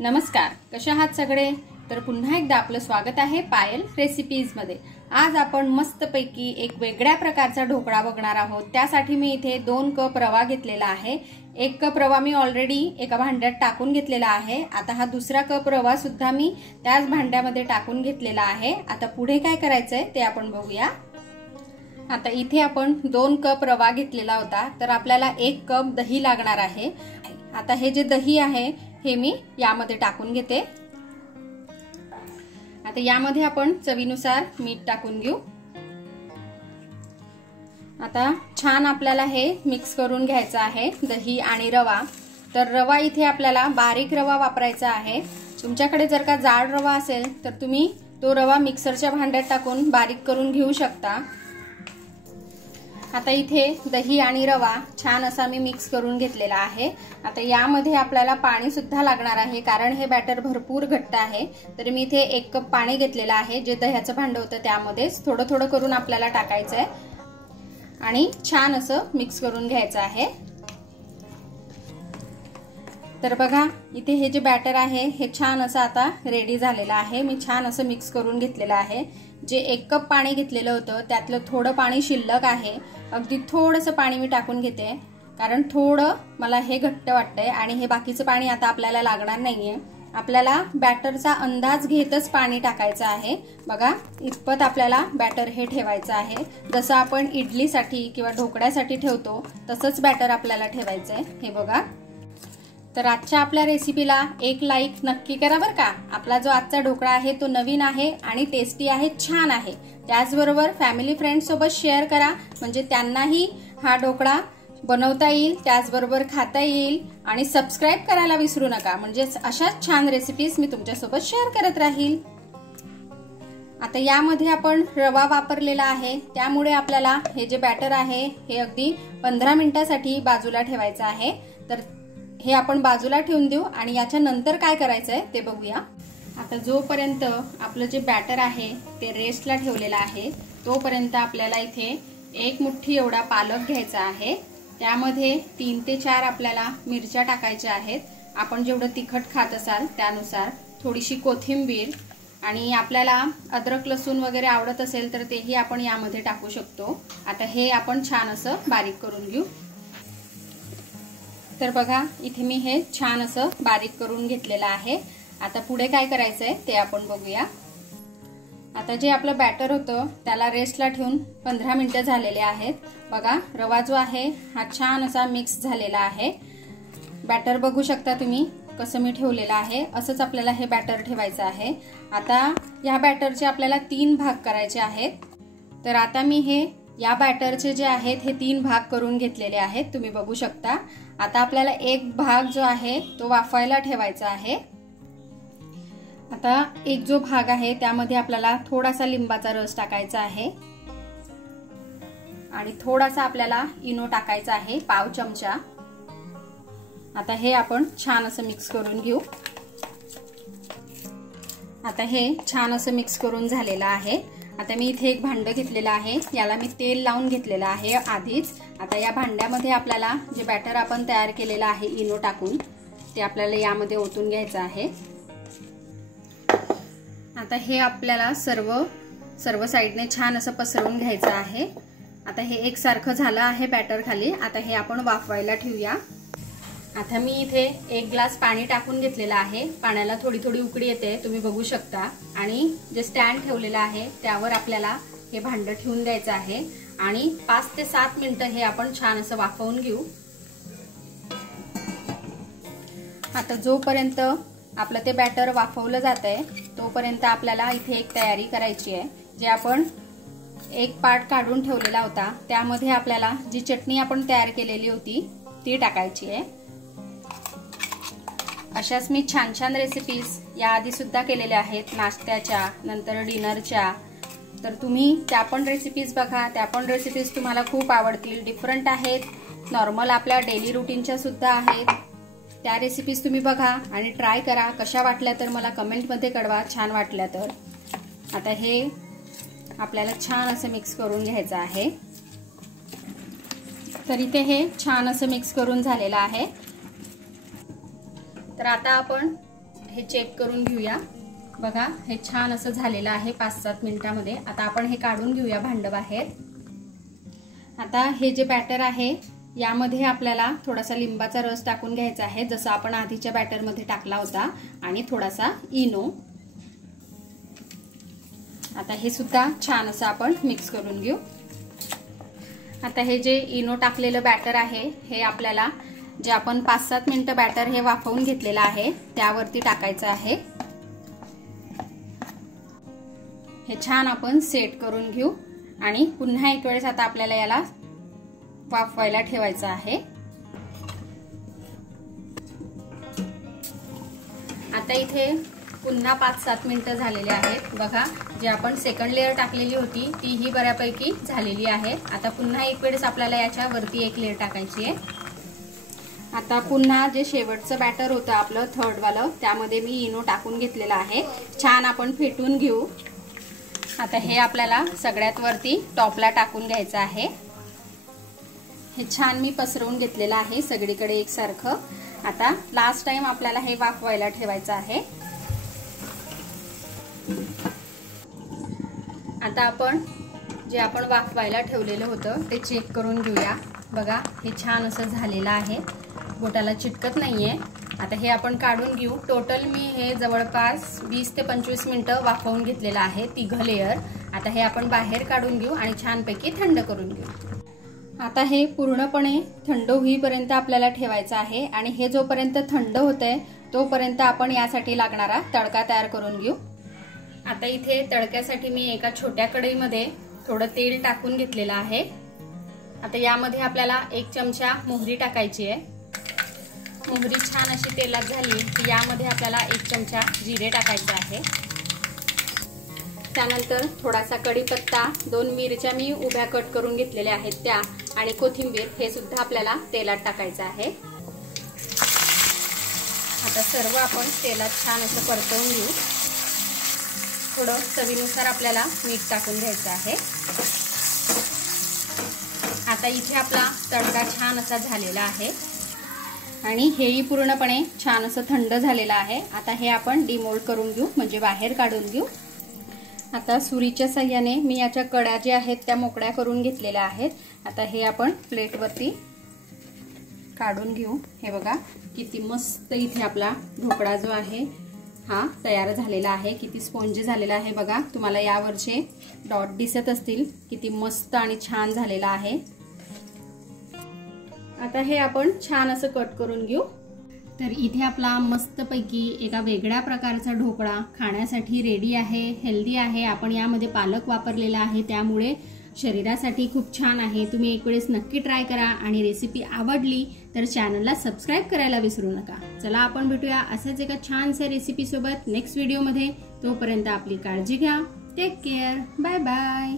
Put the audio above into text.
नमस्कार, कशा आहात सगळे? तर पुन्हा एकदा आपलं स्वागत आहे पायल रेसिपीज मध्ये। आज आपण मस्तपैकी एक वेगळ्या प्रकारचा ढोकळा बघणार आहोत। त्यासाठी मी इथे 2 कप रवा घेतलेला आहे। 1 कप रवा मी ऑलरेडी एका भांड्यात टाकून घेतलेला आहे। आता हा दुसरा कप रवा सुद्धा मी त्याच भांड्यामध्ये टाकून घेतलेला आहे। आता पुढे काय करायचंय ते आपण बघूया। आता इथे आपण 2 कप रवा घेतलेला होता, तर आपल्याला 1 कप दही लागणार आहे। आता हे जे दही आहे हे मी यामध्ये टाकून घेते। आता यामध्ये आपण चवीनुसार मीठ टाकून घेऊ। आता छान आपल्याला हे मिक्स करून घ्यायचं आहे दही आणि रवा। तर रवा इथे आपल्याला बारीक रवा वापरायचा आहे। तुमच्याकडे जर का जाड रवा असेल तर तुम्ही तो रवा मिक्सरच्या भांड्यात टाकून बारीक करून घेऊ शकता। आता इथे दही आणि रवा छान असा मी मिक्स करून घेतलेला आहे। आता यामध्ये आपल्याला पाणी सुद्धा लागणार आहे, कारण हे बॅटर भरपूर घट्ट आहे। तर मी इथे 1 कप पाणी घेतलेलं आहे, जे दह्याचं भांडं होतं त्यामध्येच थोडं थोडं करून आपल्याला टाकायचं आहे आणि छान असं मिक्स करून घ्यायचं आहे। तर बघा इथे हे जे बॅटर आहे हे छान असं आता रेडी झालेलं आहे। मी छान असं मिक्स करून घेतलेलं आहे। जे 1 कप पाणी घेतलेलं होतं त्यातलं थोडं पाणी शिल्लक आहे। अगदी थोडंसं पाणी मी टाकून घेते, कारण थोडं मला हे घट्ट वाटतंय आणि हे बाकीचं पाणी आता आपल्याला लागणार नाहीये। आपल्याला बॅटरचा अंदाज घेतच पाणी टाकायचं आहे। बघा इतपत आपल्याला बॅटर हे ठेवायचं आहे। जसं आपण इडलीसाठी किंवा ढोकळ्यासाठी ठेवतो तसंच बॅटर आपल्याला ठेवायचंय। हे बघा, तर आजच्या आपल्या रेसिपीला 1 लाईक नक्की करा बरं का। आपला जो आजचा ढोकळा आहे तो नवीन आहे आणि टेस्टी आहे, छान आहे। त्याचबरोबर फॅमिली फ्रेंड्स सोबत शेअर करा, म्हणजे त्यांनाही हा ढोकळा बनवता येईल, त्याचबरोबर खाता येईल। आणि सबस्क्राइब करायला विसरू नका, म्हणजे अशाच छान रेसिपीज मी तुमच्यासोबत शेअर करत राहील। आता यामध्ये आपण रवा वापरलेला आहे, त्यामुळे आपल्याला हे जे बॅटर आहे हे अगदी 15 मिनिटांसाठी बाजूला ठेवायचं आहे। तर हे आपण बाजूला ठेवून देऊ आणि याच्या नंतर काय करायचंय ते बघूया। आता जोपर्यंत आपलं जे बॅटर आहे ते रेस्टला ठेवलेलं आहे तोपर्यंत आपल्याला इथे 1 मुठ्ठी एवढा पालक घ्यायचा आहे। त्यामध्ये 3 ते 4 आपल्याला मिरच्या टाकायच्या आहेत। आपण जेवढं तिखट खात असाल त्यानुसार थोडीशी कोथिंबीर, आणि आपल्याला अद्रक लसूण वगैरे आवडत असेल तर तेही आपण यामध्ये टाकू शकतो। आता हे आपण छान असं बारीक करून घेऊ। तर बघा इथे मी हे छान असं बारीक करून घेतलेलं आहे। आता पुढे काय करायचंय ते आपण बघूया। आता जे आपलं बॅटर होतं त्याला रेस्टला ठेवून 15 मिनिटं झालेले आहेत। बघा रवा जो आहे हा छान असा मिक्स झालेला आहे। बॅटर बघू शकता तुम्ही कसं मी ठेवलेलं आहे, असंच आपल्याला हे बॅटर ठेवायचं आहे। आता या बॅटरचे आपल्याला 3 भाग करायचे आहेत। तर आता मी हे या बॅटरचे जे आहेत हे 3 भाग करून घेतलेले आहेत, तुम्ही बघू शकता। आता आपल्याला 1 भाग जो आहे तो वाफायला ठेवायचा आहे। आता एक जो भाग आहे त्यामध्ये आपल्याला थोडासा लिंबाचा रस टाकायचा आहे आणि थोडासा आपल्याला इनो टाकायचा आहे, पाव चमचा। आता हे आपण छान असं मिक्स करून घेऊ। आता हे छान असं मिक्स करून झालेलं आहे। आता मी इथे एक भांडं घेतलेलं आहे, याला मी तेल लावून घेतलेलं आहे आधीच। आता या भांड्यामध्ये आपल्याला जे बॅटर आपण तयार केलेलं आहे इनो टाकून ते आपल्याला यामध्ये ओतून घ्यायचं आहे। आता हे आपल्याला सर्व साइडने छान असं पसरवून घ्यायचं आहे। आता हे एकसारखं झालं आहे बॅटर खाली। आता हे आपण वाफवायला ठेवूया। आता मी इथे 1 ग्लास पाणी टाकून घेतलेलं आहे। पाण्याला थोडी थोडी उकळी येते, तुम्ही बघू शकता। आणि जे स्टँड ठेवलेलं आहे त्यावर आपल्याला हे भांडं ठेवून द्यायचं आहे आणि 5 ते 7 मिनिटं हे आपण छान असं वाफवून घेऊ। आता जोपर्यंत आपलं ते बॅटर वाफवलं जातंय तोपर्यंत आपल्याला इथे एक तयारी करायची आहे। जे आपण एक पार्ट काढून ठेवलेला होता त्यामध्ये आपल्याला जी चटणी आपण तयार केलेली होती ती टाकायची आहे। अशाच मी छान छान रेसिपीज याआधी सुद्धा केलेल्या आहेत, नाश्त्याच्या नंतर डिनरच्या। तर तुम्ही त्या पण रेसिपीज बघा, त्या पण रेसिपीज तुम्हाला खूप आवडतील। डिफरंट आहेत, नॉर्मल आपल्या डेली रुटीनच्या सुद्धा आहेत। त्या रेसिपीज तुम्ही बघा आणि ट्राय करा। कशा वाटल्या तर मला कमेंटमध्ये कळवा, छान वाटल्या तर। आता हे आपल्याला छान असं मिक्स करून घ्यायचं आहे। तर इथे हे छान असं मिक्स करून झालेलं आहे। तर आता आपण हे चेक करून घेऊया। बघा हे छान असं झालेलं आहे 5-7 मिनिटांमध्ये। आता आपण हे काढून घेऊया भांड बाहेर। आता हे जे बॅटर आहे यामध्ये आपल्याला थोडासा लिंबाचा रस टाकून घ्यायचा आहे, जसं आपण आधीच्या बॅटरमध्ये टाकला होता, आणि थोडासा इनो। आता हे सुद्धा छान असं आपण मिक्स करून घेऊ। आता हे जे इनो टाकलेलं बॅटर आहे हे आपल्याला जे आपण 5-7 मिनिटं बॅटर हे वाफवून घेतलेलं आहे त्यावरती टाकायचं आहे। हे छान आपण सेट करून घेऊ आणि पुन्हा एक वेळेस आता आपल्याला याला वाफवायला ठेवायचं आहे। आता इथे पुन्हा 5-7 मिनिटं झालेले आहेत। बघा जे आपण सेकंड लेअर टाकलेली होती तीही बऱ्यापैकी झालेली आहे। आता पुन्हा एक वेळेस आपल्याला याच्या वरती एक लेअर टाकायची आहे। आता पुन्हा जे शेवटचं बॅटर होतं आपलं थर्ड वालं त्यामध्ये मी इनो टाकून घेतलेला आहे, छान आपण फेटून घेऊ। आता हे आपल्याला सगळ्यात वरती टॉपला टाकून घ्यायचं आहे। हे छान मी पसरवून घेतलेलं आहे सगळीकडे एकसारखं। आता लास्ट टाइम आपल्याला हे वाफवायला ठेवायचं आहे। आता आपण जे आपण वाफवायला ठेवलेलं होतं ते चेक करून घेऊया। बघा हे छान असं झालेलं आहे, बोटाला चिटकत नाहीये। आता हे आपण काढून घेऊ। टोटल मी हे जवळपास 20 ते 25 मिनिटं वाफवून घेतलेलं आहे 3 लेअर। आता हे आपण बाहेर काढून घेऊ आणि छानपैकी थंड करून घेऊ। आता हे पूर्णपणे थंड होईपर्यंत आपल्याला ठेवायचं आहे आणि हे जोपर्यंत थंड होतंय तोपर्यंत आपण यासाठी लागणारा तडका तयार करून घेऊ। आता इथे तडक्यासाठी मी एका छोट्या कढईमध्ये थोडं तेल टाकून घेतलेलं आहे। आता यामध्ये आपल्याला 1 चमचा मोहरी टाकायची आहे। मोहरी छान अशी तेलात झाली की यामध्ये आपल्याला 1 चमचा जिरे टाकायचे आहे। त्यानंतर थोडासा कढीपत्ता, 2 मिरच्या मी उभ्या कट करून घेतलेल्या आहेत त्या, आणि कोथिंबीर हे सुद्धा आपल्याला तेलात टाकायचं आहे। आता सर्व आपण तेलात छान असं परतवून घेऊ। थोडं चवीनुसार आपल्याला मीठ टाकून घ्यायचं आहे। आता इथे आपला तडका छान असा झालेला आहे आणि हेही पूर्णपणे छान असं थंड झालेलं आहे। आता हे आपण डिमोल्ड करून घेऊ, म्हणजे बाहेर काढून घेऊ। आता सुरीच्या साहाय्याने मी याच्या कड्या ज्या आहेत त्या मोकळ्या करून घेतलेल्या आहेत। आता हे आपण प्लेटवरती काढून घेऊ। हे बघा किती मस्त इथे आपला ढोकळा जो आहे हा तयार झालेला आहे, किती स्पॉन्जी झालेला आहे। बघा तुम्हाला यावरचे डॉट दिसत असतील, किती मस्त आणि छान झालेला आहे। आता हे आपण छान असं कट करून घेऊ। तर इथे आपला मस्तपैकी एका वेगळ्या प्रकारचा ढोकळा खाण्यासाठी रेडी आहे, हेल्दी आहे। आपण यामध्ये पालक वापरलेला आहे त्यामुळे शरीरासाठी खूप छान आहे। तुम्ही एक वेळेस नक्की ट्राय करा आणि रेसिपी आवडली तर चॅनलला सबस्क्राइब करायला विसरू नका। चला आपण भेटूया अशाच एका छानशा रेसिपी सोबत नेक्स्ट व्हिडिओमध्ये। तोपर्यंत आपली काळजी घ्या। Take care, bye bye.